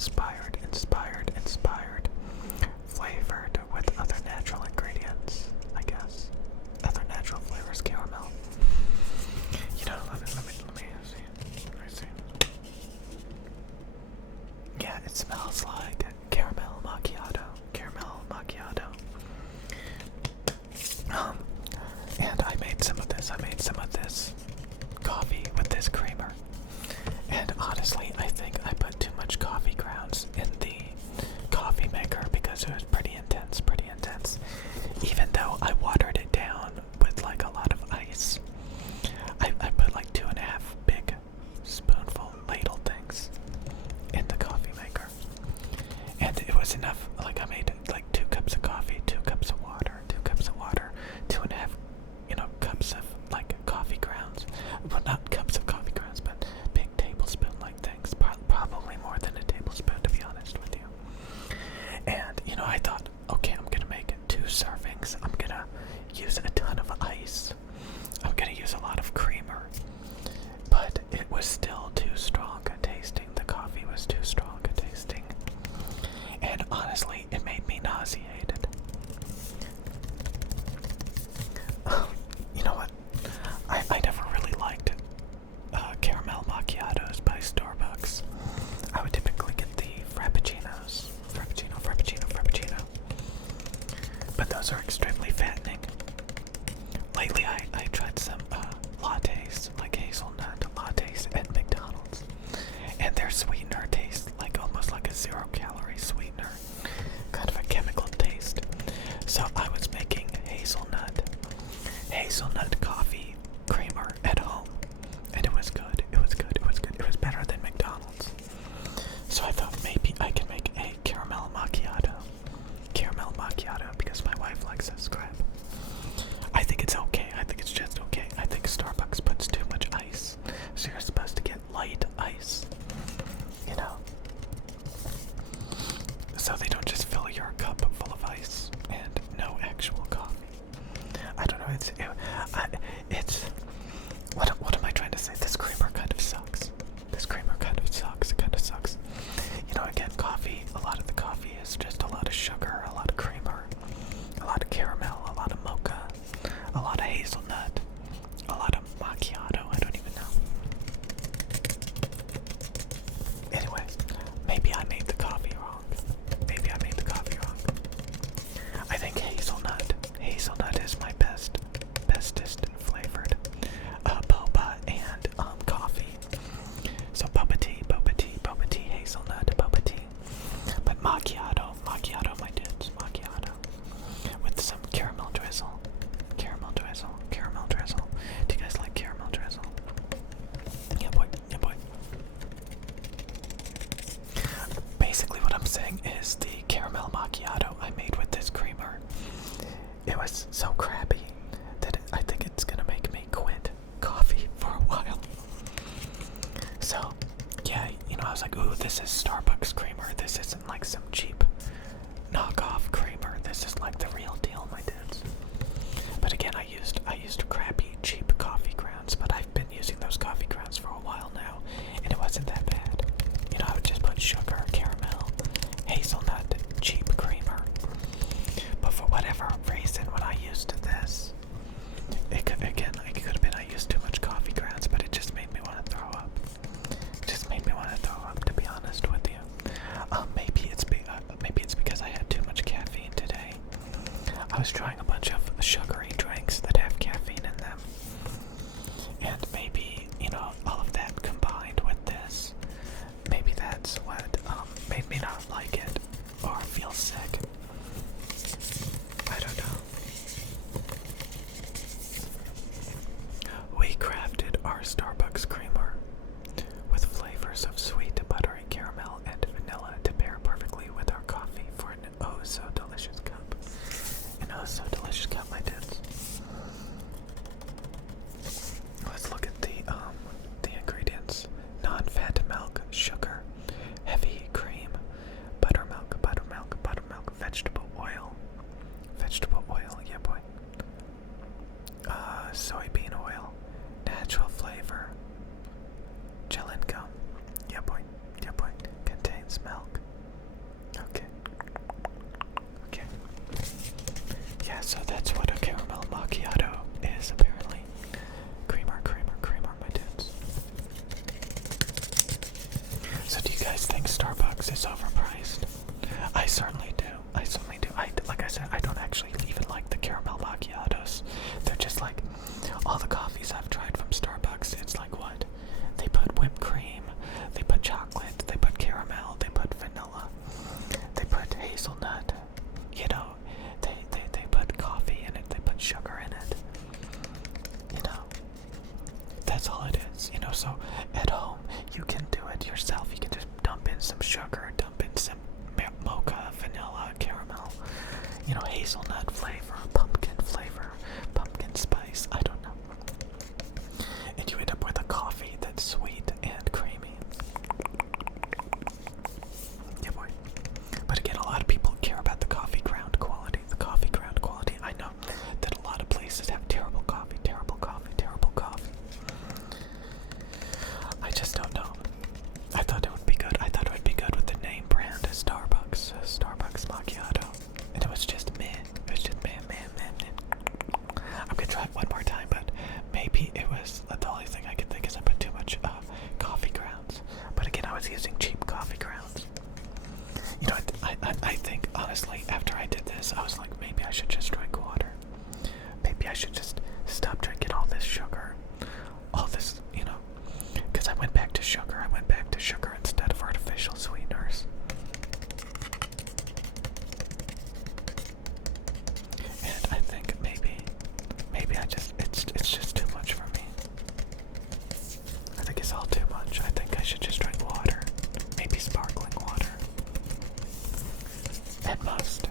inspired, flavored with other natural ingredients, I guess. Other natural flavors, caramel. You know, let me see. Let me see. Yeah, it smells like caramel macchiato. Caramel macchiato. And I made some of this. Coffee with this creamer. And honestly, I think I put too much coffee grounds in the coffee maker because it was pretty intense. Even though I watered it down with like a lot of ice. I put like 2.5 big spoonful ladle things in the coffee maker. And it was enough. Like I made like 2 cups of coffee, 2 cups of water, 2.5, cups of like coffee grounds. Well, not cups of coffee grounds, but big tablespoon like things. Probably more than a tablespoon, to be honest with you. And I thought, okay, I'm gonna make 2 servings. I'm gonna use a ton of ice. I'm gonna use a lot of creamer. But it was still too strong tasting. The coffee was too strong tasting. And honestly, it made me nauseated. You know what? I never really liked caramel macchiatos by Starbucks. I would typically get the frappuccinos. Frappuccino. But those are extremely fattening. Lately, I tried some lattes, like hazelnut lattes at McDonald's. And their sweetener tastes like almost like a 0-calorie sweetener. Kind of a chemical taste. So I was making hazelnut coffee creamer at home. And it was good. It was better than McDonald's. So I thought maybe I can make a caramel macchiato. Because my wife likes this crap. I think it's okay. I think it's just okay. I think Starbucks puts too much ice. So you're supposed to get light ice. So they don't just fill your cup full of ice and no actual coffee. I don't know. It's what am I trying to say? This creamer kind of sucks. It kind of sucks. Again, coffee. A lot of the coffee is just a lot of sugar, a lot of creamer, a lot of caramel, a lot of mocha, a lot of hazelnut, a lot of macchiato. I don't even know. Anyway, maybe I made the coffee wrong. I think hazelnut is my bestest flavored boba and coffee. So boba tea, hazelnut, boba tea. But macchiato, my dudes, macchiato with some caramel drizzle. Do you guys like caramel drizzle? Yeah, boy. Basically what I'm saying is the caramel macchiato I made with this creamer, it was so crappy that I think it's gonna make me quit coffee for a while. So, yeah, I was like, ooh, this is Starbucks creamer. This isn't like some cheap knockoff creamer. This is like the real deal, my dudes. But again, I used crappy, cheap coffee grounds, but I've been using those coffee grounds for a while now, and it wasn't that bad. I would just put sugar, caramel, hazelnut, cheap creamer. But for whatever reason, when I used this, it could have been I used too much coffee grounds, but it just made me want to throw up. To be honest with you. Maybe it's because I had too much caffeine today. I was trying a bunch of sugary drinks that have caffeine in them. And maybe, all of that combined with this, maybe that's what made me not like it or feel sick. I don't know. We crafted our Starbucks creamer with flavors of sweet, buttery caramel and vanilla to pair perfectly with our coffee for an oh-so-delicious cup. An oh-so-delicious cup, my dudes. Let's look at the ingredients. Non-fat milk, sugar, heavy cream, buttermilk, vegetable oil, yeah boy. Soybean oil, natural flavor, gelatin gum, yeah boy. It's milk. Okay. Okay. Yeah, so that's what a caramel macchiato is apparently. Creamer, creamer, creamer, my dudes. So do you guys think Starbucks is overpriced? I certainly do. I certainly do. Like I said, I don't actually even like the caramel macchiatos. They're just like all the coffees I've tried from Starbucks. It's like what? They put whipped cream, they put chocolate, they put caramel, they put vanilla, they put hazelnut. You know, they put coffee in it, they put sugar in it. You know, that's all it is. You know, so at home you can do it yourself. You can just dump in some sugar, dump in some mocha, vanilla, caramel, you know, hazelnut flavor, pumpkin flavor, pumpkin spice, I don't know. And you end up with a coffee that's sweet and creamy. Yeah, boy. But again, a lot of people care about the coffee ground quality. The coffee ground quality. I know that a lot of places have terrible coffee, terrible coffee, terrible coffee. I just don't know. I thought it would be good. I thought it would be good with the name brand of Starbucks. Starbucks macchiato. And it was just meh. It was just meh, meh, meh, meh. I'm gonna try it one more time, but maybe it was the only thing I could think is I put too much coffee grounds. But again, I was using cheap coffee grounds. You know, I think, honestly, after I did this, I was like, maybe I should just drink water. Maybe I should just stop drinking all this sugar. All this, you know, because I went back to sugar. I went back to sugar instead of artificial sweeteners. And I think maybe it's just too much for me. I think it's all too much. I think I should just drink water. Maybe sparkling water. At most.